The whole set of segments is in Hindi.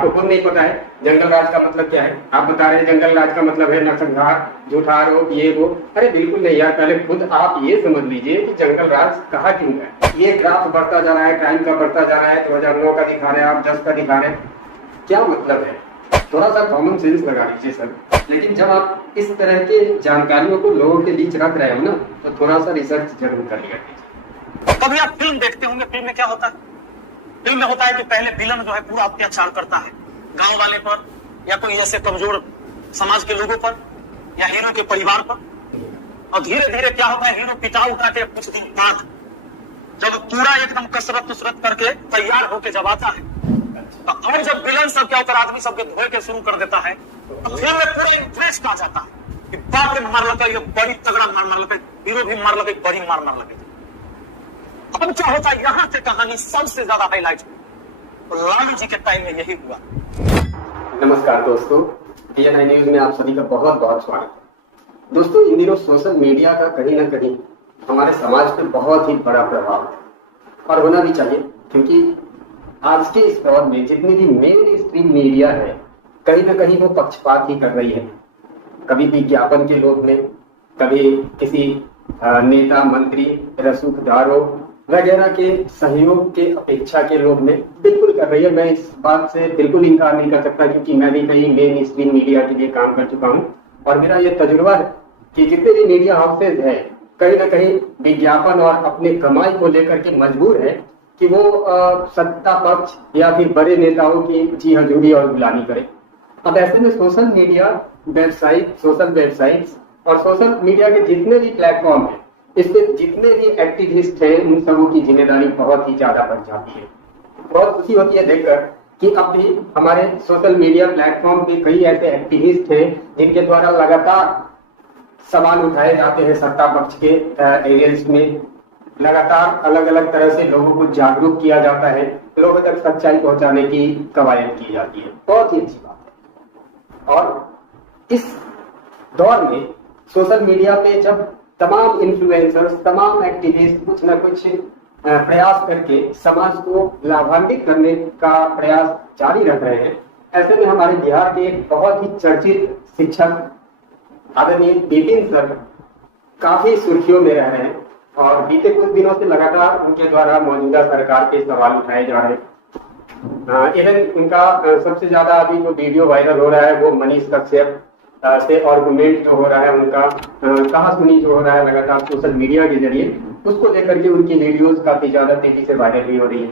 आपको खुद नहीं पता है जंगल राज का मतलब क्या है। आप बता रहे हैं जंगल राज का मतलब है नरसंहार, झूठा आरोप, ये वो। अरे बिल्कुल नहीं यार, पहले खुद आप ये समझ लीजिए कि जंगल राज कहा क्यों है। ये ग्राफ बढ़ता जा रहा है, क्राइम का बढ़ता जा रहा है, 2009 का दिखा रहे हैं आप, 10 का दिखा रहे हैं, क्या मतलब है? थोड़ा सा कॉमन सेंस लगा लीजिए सर। लेकिन जब आप इस तरह के जानकारियों को लोगों के बीच रख रहे हो ना, तो थोड़ा सा रिसर्च जरूर कर लिया कीजिए। कभी आप फिल्म देखते होंगे, फिल्म में क्या होता है? फिल्म में होता है कि पहले विलन जो है पूरा अत्याचार करता है गांव वाले पर या कोई ऐसे कमजोर समाज के लोगों पर या हीरो के परिवार पर, और धीरे धीरे क्या होता है, हीरो पिटा उठा के कुछ दिन बाद जब पूरा एकदम कसरत उसरत करके तैयार होके जब आता है, तो और जब विलन सब क्या होता है, आदमी सबके धोए के शुरू कर देता है, तो फिल्म में पूरा इंटरेस्ट आ जाता है कि बाप रे मार लगा, ये बड़ी तगड़ा मार लगे, हीरो भी मार लगे, बड़ी मार लगे। अब क्या होता है, यहाँ से कहानी सबसे ज्यादा हाईलाइट हुई, तो लालू जी के टाइम में यही हुआ। नमस्कार दोस्तों, DN9 न्यूज में आप सभी का बहुत बहुत स्वागत है। दोस्तों, इन दिनों सोशल मीडिया का कहीं ना कहीं हमारे समाज पे बहुत ही बड़ा प्रभाव है और होना भी चाहिए, क्योंकि आज के इस दौर में जितनी भी मेन स्ट्रीम मीडिया है, कहीं ना कहीं वो पक्षपात ही कर रही है। कभी विज्ञापन के लोभ में, कभी किसी नेता मंत्री रसूखदारों वगैरह के सहयोग के अपेक्षा के लोग में बिल्कुल कर रही है। मैं इस बात से बिल्कुल इनकार नहीं कर सकता, क्योंकि मैं भी कहीं मेन स्ट्रीम मीडिया के लिए काम कर चुका हूं और मेरा ये तजुर्बा है कि जितने भी मीडिया हाउसेज है, कहीं ना कहीं विज्ञापन और अपने कमाई को लेकर के मजबूर है कि वो सत्ता पक्ष या फिर बड़े नेताओं की जी हजूरी और गुलामी करे। अब ऐसे में social media website, social websites और सोशल मीडिया के जितने भी प्लेटफॉर्म है, इसके जितने भी एक्टिविस्ट हैं, उन सबों की जिम्मेदारी बहुत ही ज्यादा बढ़ जाती है। बहुत खुशी होती है देखकर कि अब भी हमारे सोशल मीडिया प्लेटफॉर्म पे कई ऐसे एक्टिविस्ट हैं जिनके द्वारा लगातार सवाल उठाए जाते हैं सत्ता पक्ष के एगेंस्ट में। लगातार अलग अलग तरह से लोगों को जागरूक किया जाता है, लोगों तक सच्चाई पहुंचाने की कवायद की जाती है। बहुत ही अच्छी बात है। और इस दौर में सोशल मीडिया पे जब तमाम इन्फ्लुएंसर्स, तमाम एक्टिविस्ट कुछ न कुछ प्रयास करके समाज को लाभान्वित करने का प्रयास जारी रख रहे हैं, ऐसे में हमारे बिहार के एक बहुत ही चर्चित शिक्षक आदरणीय बिपिन सर काफी सुर्खियों में रह रहे हैं और बीते कुछ दिनों से लगातार उनके द्वारा मौजूदा सरकार के सवाल उठाए जा रहे हैं। इवन उनका सबसे ज्यादा अभी जो वीडियो वायरल हो रहा है वो मनीष कश्यप से आर्गुमेंट जो हो रहा है, उनका कहा सुनी जो हो रहा है लगातार सोशल मीडिया के जरिए, उसको लेकर के उनकी वीडियोस काफी ज्यादा तेजी से वायरल भी हो रही है।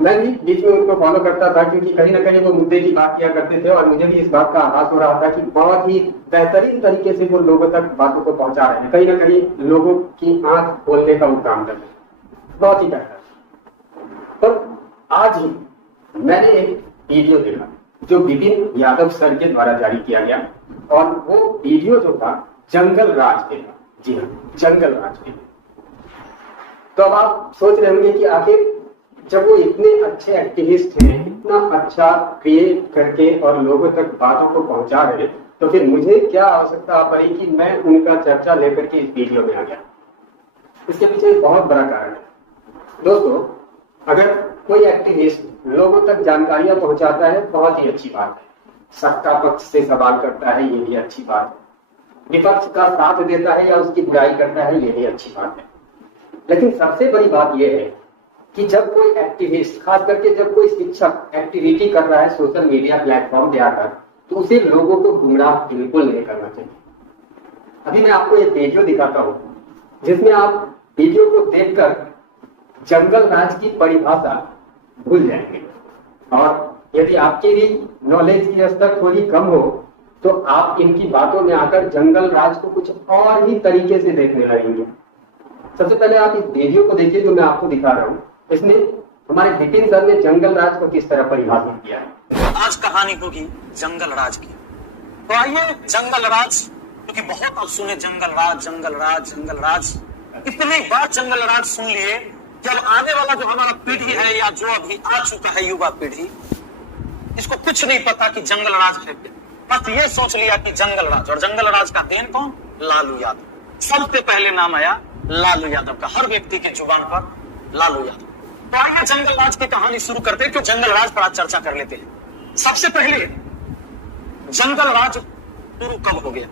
मैं भी बीच में उनको फॉलो करता था, क्योंकि कहीं ना कहीं वो मुद्दे की बात किया करते थे और मुझे भी इस बात का आभास हो रहा था कि बहुत ही बेहतरीन तरीके से वो लोगों तक बातों को पहुंचा रहे हैं, कहीं ना कहीं लोगों की आंख खोलने का वो काम कर रहे हैं। बहुत ही बेहतर। पर आज ही मैंने एक वीडियो देखा जो विपिन यादव सर के द्वारा जारी किया गया, और वो वीडियो जो था जंगल राज के था। जी हाँ, जंगल राज के। तो अब आप सोच रहे होंगे कि आखिर जब वो इतने अच्छे एक्टिविस्ट हैं, इतना अच्छा क्रिएट करके और लोगों तक बातों को पहुंचा रहे, तो फिर मुझे क्या आवश्यकता पड़ी कि मैं उनका चर्चा लेकर के इस वीडियो में आ गया। इसके पीछे एक बहुत बड़ा कारण है। दोस्तों, अगर कोई एक्टिविस्ट लोगों तक जानकारियां पहुंचाता है, बहुत ही अच्छी बात है। सत्ता पक्ष से सवाल करता है, ये भी अच्छी बात है। विपक्ष का साथ देता है या उसकी बुराई करता है, ये भी अच्छी बात है। लेकिन सबसे बड़ी बात यह है कि जब कोई एक्टिविस्ट, खास करके जब कोई शिक्षक एक्टिविटी कर रहा है सोशल मीडिया प्लेटफॉर्म पे आकर, तो उसे लोगों को गुमराह बिल्कुल नहीं करना चाहिए। अभी मैं आपको एक वीडियो दिखाता हूं, जिसमें आप वीडियो को देखकर जंगल राज की परिभाषा भूल जाएंगे, और यदि आपकी भी नॉलेज की स्तर थोड़ी कम हो तो आप इनकी बातों में आकर जंगल राज को कुछ और ही तरीके से देखने लगेंगे। सबसे पहले आप इस वीडियो को देखिए जो मैं आपको दिखा रहा हूँ। इसमें हमारे विपिन सर ने जंगल राज को किस तरह परिभाषित किया है। आज कहानी होगी जंगल राज की। तो आइए जंगल राज, क्योंकि बहुत आप सुने जंगल राज जंगल राज जंगल राज, इतनी बार जंगल राज सुन लिए कि अब आने वाला जो हमारा पीढ़ी है या जो अभी आ चुका है युवा पीढ़ी, इसको कुछ नहीं पता कि जंगल राज है। बस ये सोच लिया कि जंगल राज, और जंगल राज का देन कौन? लालू यादव। सबसे पहले नाम आया लालू यादव का, हर व्यक्ति की जुबान पर लालू यादव। तो आइए जंगल राज की कहानी शुरू करते हैं, क्यों जंगल राज पर आज चर्चा कर लेते हैं। सबसे पहले जंगल राज शुरू कब हो गया,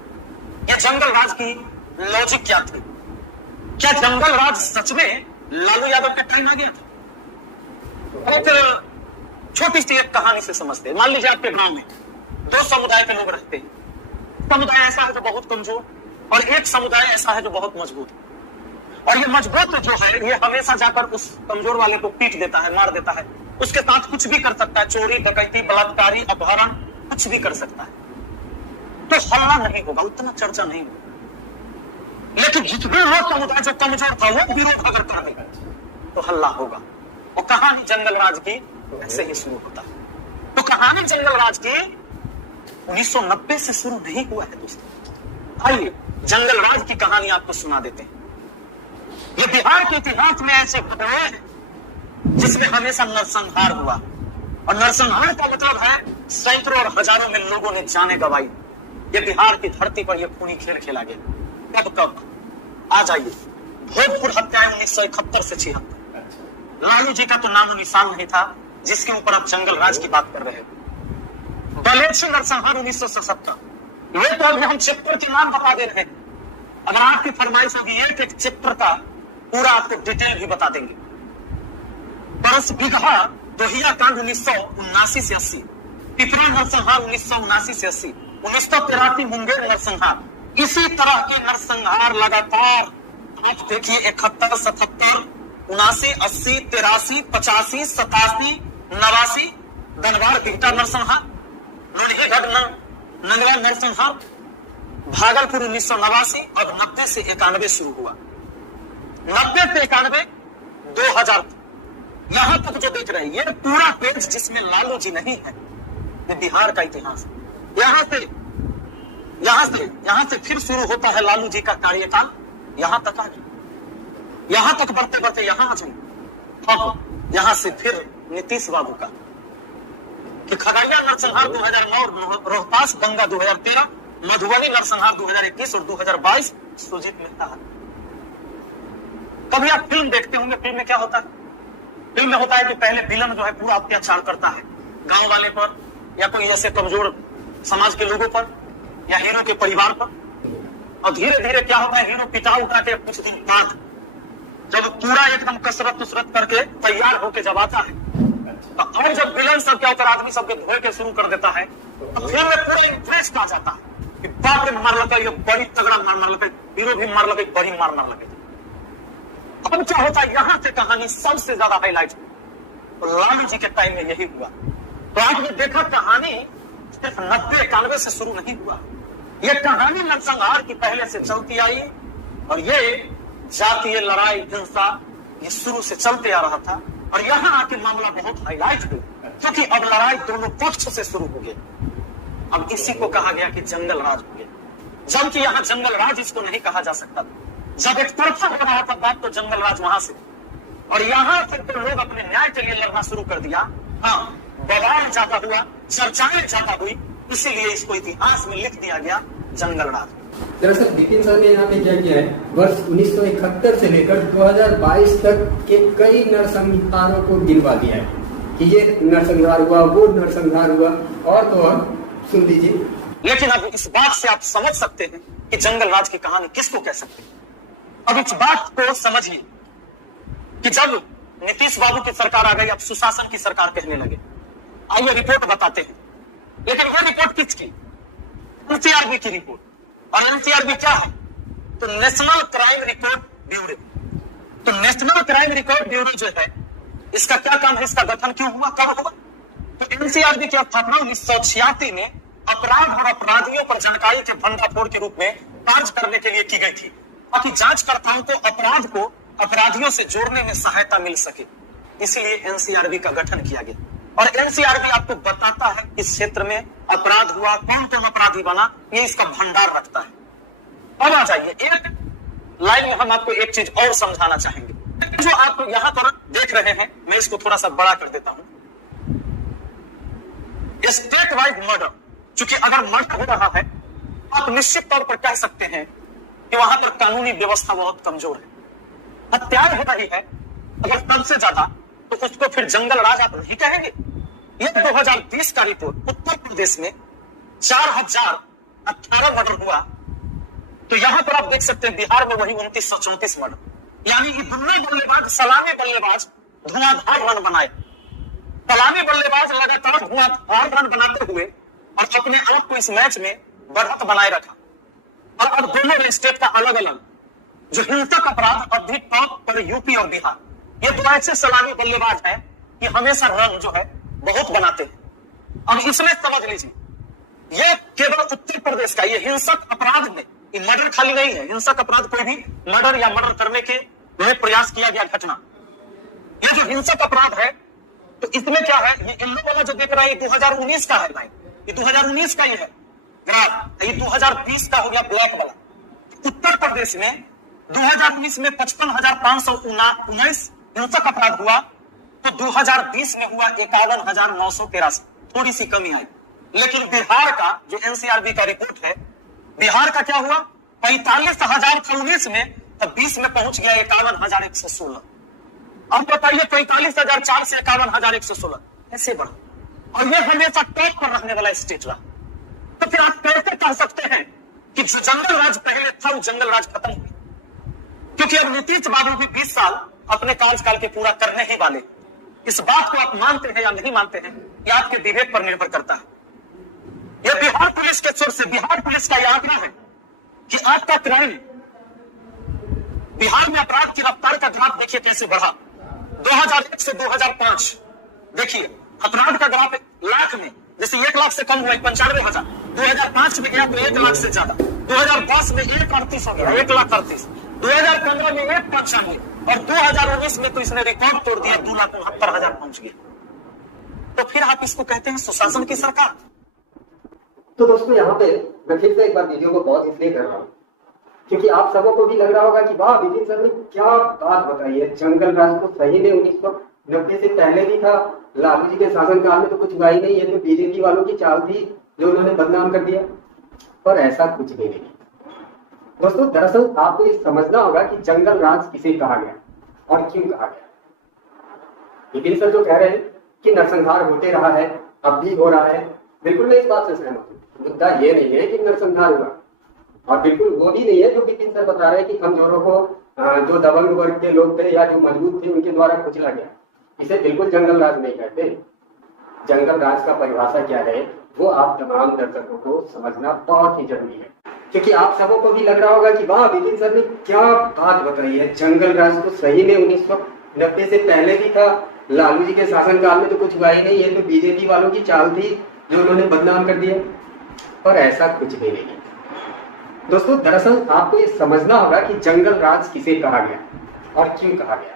या जंगल राज की लॉजिक क्या थी? क्या जंगल राज सच में लालू यादव के टाइम आ गया था? एक छोटी सी एक कहानी से समझते हैं। मान लीजिए आपके गांव में दो समुदाय के लोग रहते हैं। समुदाय ऐसा है जो बहुत कमजोर और एक समुदाय ऐसा है जो बहुत मजबूत। और ये मजबूत जो है ये हमेशा जाकर उस कमजोर वाले को पीट देता है, मार देता है, उसके साथ कुछ भी कर सकता है, चोरी डकैती बलात्कारी अपहरण कुछ भी कर सकता है। तो हल्ला नहीं होगा, उतना चर्चा नहीं होगा। लेकिन जितने वो समुदाय जो कमजोर था वो विरोध अगर कर देगा तो हल्ला होगा। और कहानी जंगल राज की ऐसे ही शुरू होता है। तो कहानी जंगल राज की 1990 से शुरू नहीं हुआ है दोस्तों। आइए जंगल राज की कहानी आपको सुना देते हैं। ये बिहार के इतिहास में ऐसे घटनाएं हैं जिसमें हमेशा नरसंहार हुआ, और नरसंहार का मतलब है सैकड़ों और हजारों में लोगों ने जाने गंवाई। ये बिहार की धरती पर यह खूनी खेल खेला गया। कब आ जाइए, भोजपुर हत्याएं 1971 से 76। लालू जी का तो नामो निशान नहीं था जिसके ऊपर आप जंगल राज की बात कर रहे हैं। दलेची नरसंहार 1977। ये तो अभी हम चैप्टर के नाम बता दे रहे हैं। अगर आपकी फरमाइश होगी एक चैप्टर का पूरा आपको डिटेल भी बता देंगे। बरस बिगहा दोहिया कांड 1979 से 80, पिपरा नरसंहार 1979 से 80, 1983 मुंगेर नरसंहार। इसी तरह के नरसंहार लगातार आप देखिए 71, 77, 79, 80, 83, 85, 87, 89, दनवार बिहटा नरसंहार, लोहगढ़ नंगला नरसंहार, भागलपुर 1989, अब 90 से 91 शुरू हुआ। 90 से 91, 2000 यहां तक जो देख रहे हैं ये पूरा पेज जिसमें लालू जी नहीं है, ये बिहार का इतिहास। यहां से फिर शुरू होता है लालू जी का कार्यकाल। यहां तक आ गए, यहां तक बढ़ते बढ़ते यहां आ जाए। अब यहां से फिर नीतीश बाबू का कि खगड़िया नरसंहार 2009, रोहतास दंगा 2013, मधुबनी नरसंहार 2021 और 2022 सुजीत मेहता। कभी आप फिल्म देखते होंगे, फिल्म में क्या होता है? फिल्म में होता है कि पहले विलन जो है पूरा अत्याचार करता है गांव वाले पर या कोई ऐसे कमजोर समाज के लोगों पर या हीरो के परिवार पर, और धीरे धीरे क्या होता है हीरो पिटा उठा के कुछ दिन बाद जब पूरा एकदम कसरत उसरत करके तैयार होके जब आता है, तो और जब विलन सब क्या होता है आदमी सबके धोए के शुरू कर देता है, तो फिल्म में पूरा इंटरेस्ट आ जाता है कि बाप रे मार लगा, ये बड़ी तगड़ा मार लगा, हीरो भी मार लगे, बड़ी मार लगे। अब क्या होता है यहां से कहानी सबसे ज्यादा हाईलाइट तो लालू जी के टाइम में यही हुआ। तो आपने देखा कहानी सिर्फ 90-91 से शुरू नहीं हुआ। ये कहानी नरसंहार की पहले से चलती आई, और ये जातीय लड़ाई हिंसा ये शुरू से चलते आ रहा था। और यहां आके मामला बहुत हाईलाइट हुआ क्योंकि अब लड़ाई दोनों पक्ष से शुरू हो गई। अब इसी को कहा गया कि जंगल राज हो गया, जबकि यहाँ जंगल राज इसको नहीं कहा जा सकता। जब एक तरफा हो रहा था बात तो जंगल राज वहां से, और यहां से तो लोग अपने न्याय के लिए लड़ना शुरू कर दिया। हाँ, बवाल ज्यादा हुआ, चर्चाएं ज्यादा हुई, इसीलिए इसको इतिहास में लिख दिया गया जंगल राज। दरअसल बिपिन सर ने यहाँ पे क्या किया है, वर्ष 1971 से लेकर 2022 तक के कई नरसंहारों को गिनवा दिया है कि ये नरसंहार हुआ, वो नरसंहार हुआ, और तो और सुन लीजिए। लेकिन अब इस बात से आप समझ सकते हैं कि जंगल राज की कहानी किसको कह सकते हैं। अब इस बात को समझिए कि जब नीतीश बाबू की सरकार आ गई, अब सुशासन की सरकार कहने लगे। आइए रिपोर्ट बताते हैं, लेकिन वो रिपोर्ट किसकी? एनसीआरबी की रिपोर्ट। और एनसीआरबी क्या है? तो नेशनल क्राइम रिकॉर्ड ब्यूरो। तो नेशनल क्राइम रिकॉर्ड ब्यूरो जो है इसका क्या काम है, इसका गठन क्यों हुआ, कब हुआ? तो एनसीआरबी की स्थापना 1986 में अपराध और अपराधियों पर जानकारी के भंडाफोड़ के रूप में कार्य करने के लिए की गई थी, ताकि जांचकर्ताओं को अपराध को अपराधियों से जोड़ने में सहायता मिल सके। इसलिए एनसीआरबी का गठन किया गया। और एनसीआरबी आपको बताता है किस क्षेत्र में अपराध हुआ, कौन कौन अपराधी बना, ये इसका भंडार रखता है। अब आ जाइए, एक लाइन में हम आपको एक चीज और समझाना चाहेंगे। जो आप यहां पर देख रहे हैं, मैं इसको थोड़ा सा बड़ा कर देता हूं। स्टेट वाइड मर्डर, चूंकि अगर मर्डर हो रहा है आप निश्चित तौर पर कह सकते हैं कि वहां पर कानूनी व्यवस्था बहुत कमजोर है। हत्याएं हो रही है, अगर सबसे ज्यादा तो उसको फिर जंगल राज आप नहीं कहेंगे? ये 2020 का रिपोर्ट, उत्तर प्रदेश में 4018 मर्डर हुआ, तो यहां पर आप देख सकते हैं बिहार में वही 2934 मर्डर। यानी कि दोनों बल्लेबाज, सलामी बल्लेबाज धुआंधार रन बनाए, सलामी बल्लेबाज लगातार धुआंधार रन बनाते हुए और अपने आप को इस मैच में बढ़त बनाए रखा। और अब दोनों स्टेट का अलग अलग जो हिंसक अपराध अभी टॉप पर यूपी और बिहार, ये दो ऐसे सलामी बल्लेबाज हैं कि हमेशा रन जो है बहुत बनाते हैं। अब इसमें समझ लीजिए, ये केवल उत्तर प्रदेश का ये हिंसक अपराध में, ये मर्डर खाली नहीं है, हिंसक अपराध कोई भी मर्डर या मर्डर करने के लिए प्रयास किया गया घटना, ये जो हिंसक अपराध है, तो इसमें क्या है, ये येलो वाला जो देख रहा है ये 2019 का है भाई, ये 2019 का ही है ग्राफ, ये 2020 का हो गया ब्लैक वाला। उत्तर प्रदेश में 2019 में 55,519 हिंसक अपराध हुआ, तो 2020 में हुआ 51,983, थोड़ी सी कमी आई। लेकिन बिहार का जो एनसीआरबी का रिपोर्ट है, बिहार का क्या हुआ, 45,000 था 19 में, तब 20 में पहुंच गया 51,116। अब बताइए 45,004 से 51,116 ऐसे बढ़ा, और ये हमेशा टॉप पर रहने वाला स्टेट रहा। तो फिर आप कैसे कह सकते हैं कि जो जंगल राज पहले था वो जंगल राज खत्म हो गया? क्योंकि अब नीतीश बाबू भी 20 साल अपने कार्यकाल के पूरा करने ही वाले। इस बात को आप मानते हैं या नहीं मानते हैं, यह आपके विवेक पर निर्भर करता है। यह बिहार पुलिस के सोर्स से, बिहार पुलिस का यह आंकड़ा है कि आपका क्राइम, बिहार में अपराध की रफ्तार का ग्राफ देखिए कैसे बढ़ा। 2001 से 2005 देखिए अपराध का ग्राफ लाख में, जैसे 1 लाख से कम हुआ 95,000, 2005 में गया तो 1 लाख से ज्यादा, 2010 में 138 हो गया, 1,38,000, 2015 में 1,95,000, और 2019 में तो इसने रिकॉर्ड तोड़ दिया, 2,69,000 पहुंच गया। तो फिर आप इसको कहते हैं सुशासन की सरकार। तो दोस्तों यहाँ पे मैं फिर से एक बार वीडियो को पॉज इसलिए कर रहा हूँ क्योंकि आप सबों को भी लग रहा होगा कि वाह विपिन सर ने क्या बात बताई है, जंगल राज तो सही में 1990 से पहले भी था, लालू जी के शासनकाल में तो कुछ हुआ ही नहीं, ये तो बीजेपी वालों की चाल थी जो उन्होंने बदनाम कर दिया। पर ऐसा कुछ भी नहीं दोस्तों। दरअसल आपको ये समझना होगा कि जंगल राज किसे कहा गया और क्यों कहा गया। विपिन सर जो कह रहे हैं कि नरसंहार होते रहा है, अब भी हो रहा है, बिल्कुल मैं इस बात से सहमत हूँ। मुद्दा ये नहीं है कि नरसंहार हुआ, और बिल्कुल वो भी नहीं है जो विपिन सर बता रहे हैं कि कमजोरों को, जो दबंग वर्ग के लोग थे या जो मजबूत थे उनके द्वारा कुचला गया। इसे बिल्कुल जंगल राज नहीं कहते। जंगल राज का परिभाषा क्या है वो आप तमाम दर्शकों को समझना बहुत ही जरूरी है, क्योंकि आप सबों को भी लग रहा होगा कि वाह विपिन सर ने क्या बात बताई है, जंगल राज तो सही में 1990 से पहले भी था, लालू जी के शासनकाल में तो कुछ हुआ ही नहीं, ये तो बीजेपी वालों की चाल थी जो उन्होंने बदनाम कर दिया। पर ऐसा कुछ भी नहीं दोस्तों। दरअसल आपको ये समझना होगा कि जंगल राज किसे कहा गया और क्यों कहा गया।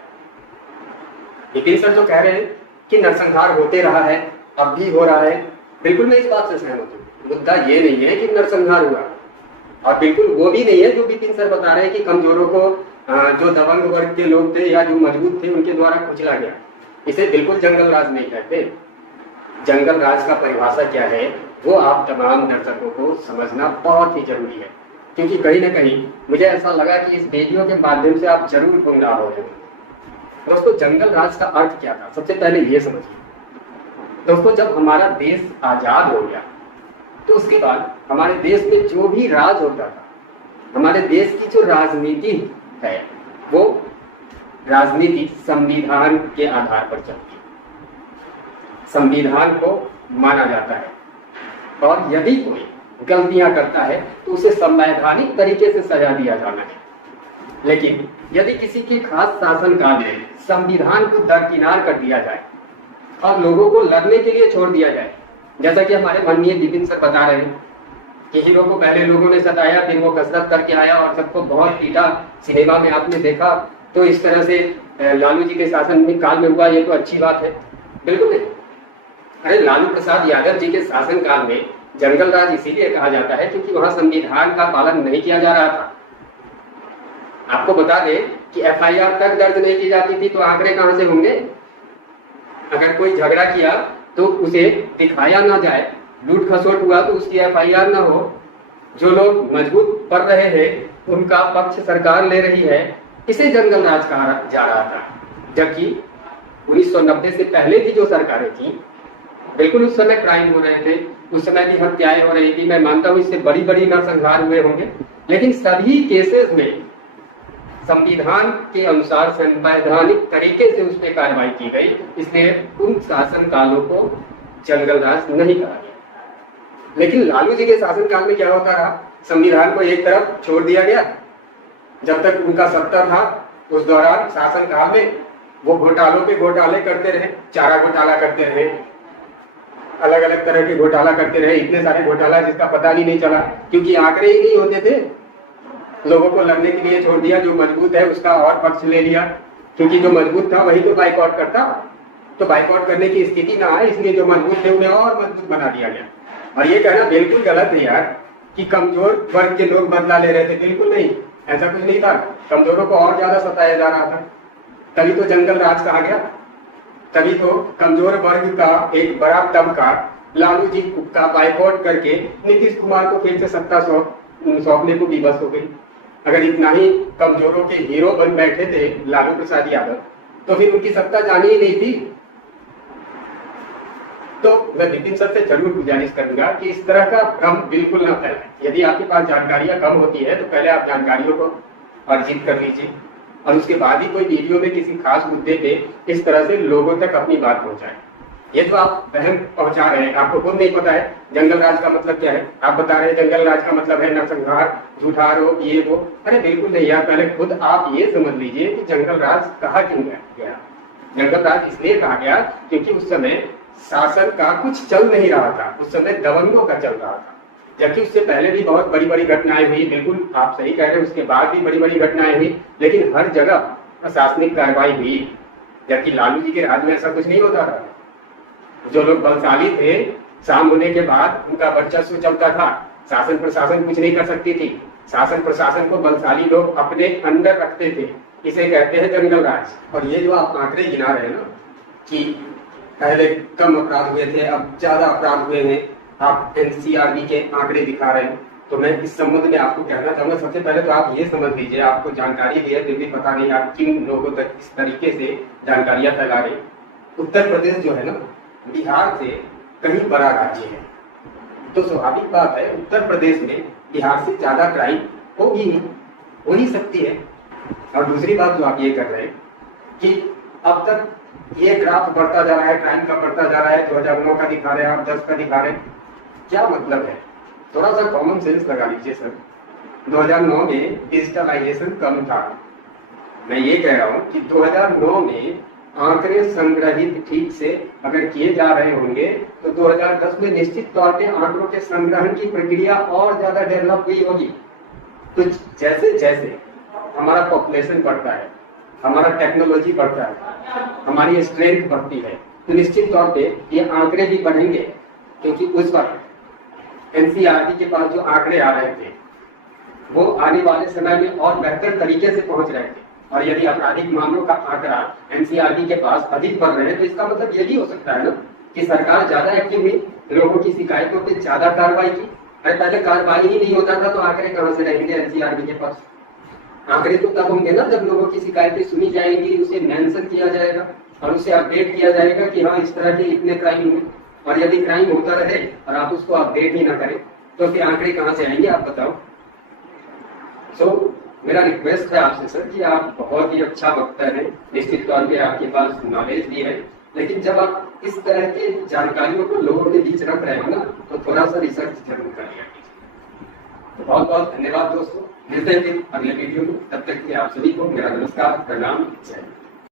विपिन सर जो कह रहे हैं कि नरसंहार होते रहा है, अब भी हो रहा है, बिल्कुल मैं इस बात से सहमत हूँ। मुद्दा ये नहीं है कि नरसंहार हुआ, और बिल्कुल वो भी नहीं है जो विपिन सर बता रहे हैं कि कमजोरों को, जो दबंग वर्ग के लोग थे या जो मजबूत थे उनके द्वारा कुचला गया। इसे बिल्कुल जंगल राज नहीं कहते। जंगल राज का परिभाषा क्या है वो आप तमाम दर्शकों को समझना बहुत ही जरूरी है, क्योंकि कहीं ना कहीं मुझे ऐसा लगा कि इस वीडियो के माध्यम से आप जरूर गुमराह हो जाएंगे। दोस्तों जंगल राज का अर्थ क्या था, सबसे पहले ये समझिए। दोस्तों जब हमारा देश आजाद हो गया तो उसके बाद हमारे देश में जो भी राज होता था, हमारे देश की जो राजनीति है वो राजनीति संविधान के आधार पर चलती है, संविधान को माना जाता है, और यदि कोई गलतियां करता है तो उसे संवैधानिक तरीके से सजा दिया जाना है। लेकिन यदि किसी के खास शासनकाल में संविधान को दरकिनार कर दिया जाए और लोगों को लड़ने के लिए छोड़ दिया जाए, जैसा कि हमारे माननीय विपिन सर बता रहे हैं कि हीरो को पहले लोगों ने सताया, फिर वो कसरत करके आया और सबको बहुत पीटा, सिनेमा में आपने देखा, तो इस तरह से लालू जी के शासन काल में हुआ, ये तो अच्छी बात है। बिल्कुल नहीं। अरे लालू प्रसाद यादव जी के शासनकाल में जंगल राज इसीलिए कहा जाता है क्योंकि वहां संविधान का पालन नहीं किया जा रहा था। आपको बता दें कि एफआईआर तक दर्ज नहीं की जाती थी, तो आंकड़े कहां से होंगे। अगर कोई झगड़ा किया तो उसे दिखाया ना जाए, लूट खसोट हुआ तो उसकी एफआईआर ना हो, जो लोग मजबूत पड़ रहे हैं उनका पक्ष सरकार ले रही है, इसे जंगल राज कहा जा रहा था। जबकि 1990 से पहले की जो सरकारें थी, बिल्कुल उस समय क्राइम हो रहे थे, उस समय भी हत्याएं हो रही थी। मैं मानता हूं इससे बड़ी बड़ी नरसंहार हुए होंगे, लेकिन सभी केसेस में संविधान के अनुसार संवैधानिक तरीके से उस पर कार्रवाई की गई, इसलिए उन शासन कालों को जंगल राज नहीं कहा गया। लेकिन लालू जी के शासन काल में क्या होता रहा, संविधान को एक तरफ छोड़ दिया गया। जब तक उनका सत्ता था उस दौरान शासन काल में वो घोटालों पे घोटाले करते रहे, चारा घोटाला करते रहे, अलग अलग तरह के घोटाला करते रहे, इतने सारे घोटाला जिसका पता भी नहीं चला, क्योंकि आंकड़े ही नहीं होते थे। लोगों को लड़ने के लिए छोड़ दिया, जो मजबूत है उसका और पक्ष ले लिया, क्योंकि जो मजबूत था वही तो बाइकआउट करता, तो बाइकआउट करने की स्थिति ना आए, इसलिए जो मजबूत थे उन्हें और मजबूत बना दिया गया। और ये कहना बिल्कुल गलत है यार कि कमजोर वर्ग के लोग बदला ले रहे थे, बिल्कुल नहीं, ऐसा कुछ नहीं था। कमजोरों को और ज्यादा सताया जा रहा था, तभी तो जंगल राज कहा गया। तभी तो कमजोर वर्ग का एक बड़ा तबका लालू जी का बाइकआउट करके नीतीश कुमार को फिर से सत्ता सौंपने को विवश हो गई। अगर इतना ही कमजोरों के हीरो बन बैठे थे लालू प्रसाद यादव, तो फिर उनकी सत्ता जानी ही नहीं थी। तो मैं विपिन सर से जरूर गुजारिश करूंगा कि इस तरह का भ्रम बिल्कुल ना फैलाएं। यदि आपके पास जानकारियां कम होती है तो पहले आप जानकारियों को अर्जित कर लीजिए और उसके बाद ही कोई वीडियो में किसी खास मुद्दे पे इस तरह से लोगों तक अपनी बात पहुंचाएं। ये तो आप वहम पहुंचा रहे हैं, आपको खुद नहीं पता है जंगल राज का मतलब क्या है। आप बता रहे हैं जंगल राज का मतलब है नरसंहार, झूठा आरोप, ये वो। अरे बिल्कुल नहीं यार, पहले खुद आप ये समझ लीजिए कि जंगल राज कहा क्यों गया। जंगल राज इसलिए कहा गया क्योंकि उस समय शासन का कुछ चल नहीं रहा था, उस समय दबंगों का चल रहा था। जबकि उससे पहले भी बहुत बड़ी बड़ी घटनाएं हुई, बिल्कुल आप सही कह रहे हैं, उसके बाद भी बड़ी बड़ी घटनाएं हुई, लेकिन हर जगह प्रशासनिक कार्रवाई हुई। जबकि लालू जी के राज में ऐसा कुछ नहीं होता था। जो लोग बलशाली थे, शाम होने के बाद उनका वर्चस्व चलता था, शासन प्रशासन कुछ नहीं कर सकती थी। शासन प्रशासन को बलशाली लोग अपने अंदर रखते थे, इसे कहते हैं जंगल राज। और ये जो आप आंकड़े गिना रहे हैं ना कि पहले कम अपराध हुए थे, अब ज्यादा अपराध हुए हैं, आप एनसीआरबी के आंकड़े दिखा रहे हैं, तो मैं इस संबंध में आपको कहना चाहूंगा, सबसे पहले तो आप ये समझ लीजिए, आपको जानकारी दी है फिर भी पता नहीं आप किन लोगों तक इस तरीके से जानकारियां फैला रहे। उत्तर प्रदेश जो है ना, बिहार से कहीं बड़ा राज्य है, तो स्वाभाविक बात है उत्तर प्रदेश में बिहार से ज्यादा क्राइम होगी नहीं, हो नहीं सकती है। और दूसरी बात जो आप ये कर रहे हैं कि अब तक ये ग्राफ बढ़ता जा रहा है, क्राइम का बढ़ता जा रहा है, 2009 का दिखा रहे हैं आप, 10 का दिखा रहे हैं, क्या मतलब है? थोड़ा सा कॉमन सेंस लगा लीजिए सर। 2009 में डिजिटलाइजेशन कम था, मैं ये कह रहा हूँ कि 2009 में आंकड़े संग्रहित ठीक से अगर किए जा रहे होंगे तो 2010 में निश्चित तौर पे आंकड़ों के संग्रहण की प्रक्रिया और ज्यादा डेवलप हुई होगी। तो जैसे जैसे हमारा पॉपुलेशन बढ़ता है, हमारा टेक्नोलॉजी बढ़ता है, हमारी स्ट्रेंथ बढ़ती है, तो निश्चित तौर पे ये आंकड़े भी बढ़ेंगे। क्योंकि उस वक्त एनसीआरबी के पास जो आंकड़े आ रहे थे वो आने वाले समय में और बेहतर तरीके से पहुंच रहे थे। और यदि आपराधिक मामलों का आंकड़ा एनसीआरबी के पास अधिक बढ़ रहे हैं तो इसका मतलब ये भी हो सकता है ना कि सरकार ज्यादा एक्टिव हुई, लोगों की शिकायतों पे ज्यादा कार्रवाई की। अरे पहले कार्रवाई ही नहीं होता था तो आंकड़े कहाँ से रहेंगे एनसीआरबी के पास? आंकड़े तो तब होंगे ना जब लोगों की शिकायतें सुनी जाएगी, उसे मेंशन किया जाएगा और उसे अपडेट किया जाएगा कि हाँ इस तरह के इतने क्राइम हुए। और यदि क्राइम होता रहे और आप उसको अपडेट ही ना करें तो फिर आंकड़े कहाँ से आएंगे, आप बताओ। मेरा रिक्वेस्ट है आपसे सर कि आप बहुत ही अच्छा वक्ता है, निश्चित तौर पे आपके पास नॉलेज भी है, लेकिन जब आप इस तरह के जानकारियों को लोगों के बीच रख रहे हो ना तो थोड़ा सा रिसर्च जरूर कर लिया कीजिए। तो बहुत बहुत धन्यवाद दोस्तों, मिलते हैं फिर अगले वीडियो में, तब तक के आप सभी को मेरा नमस्कार, प्रणाम, जय हिंद।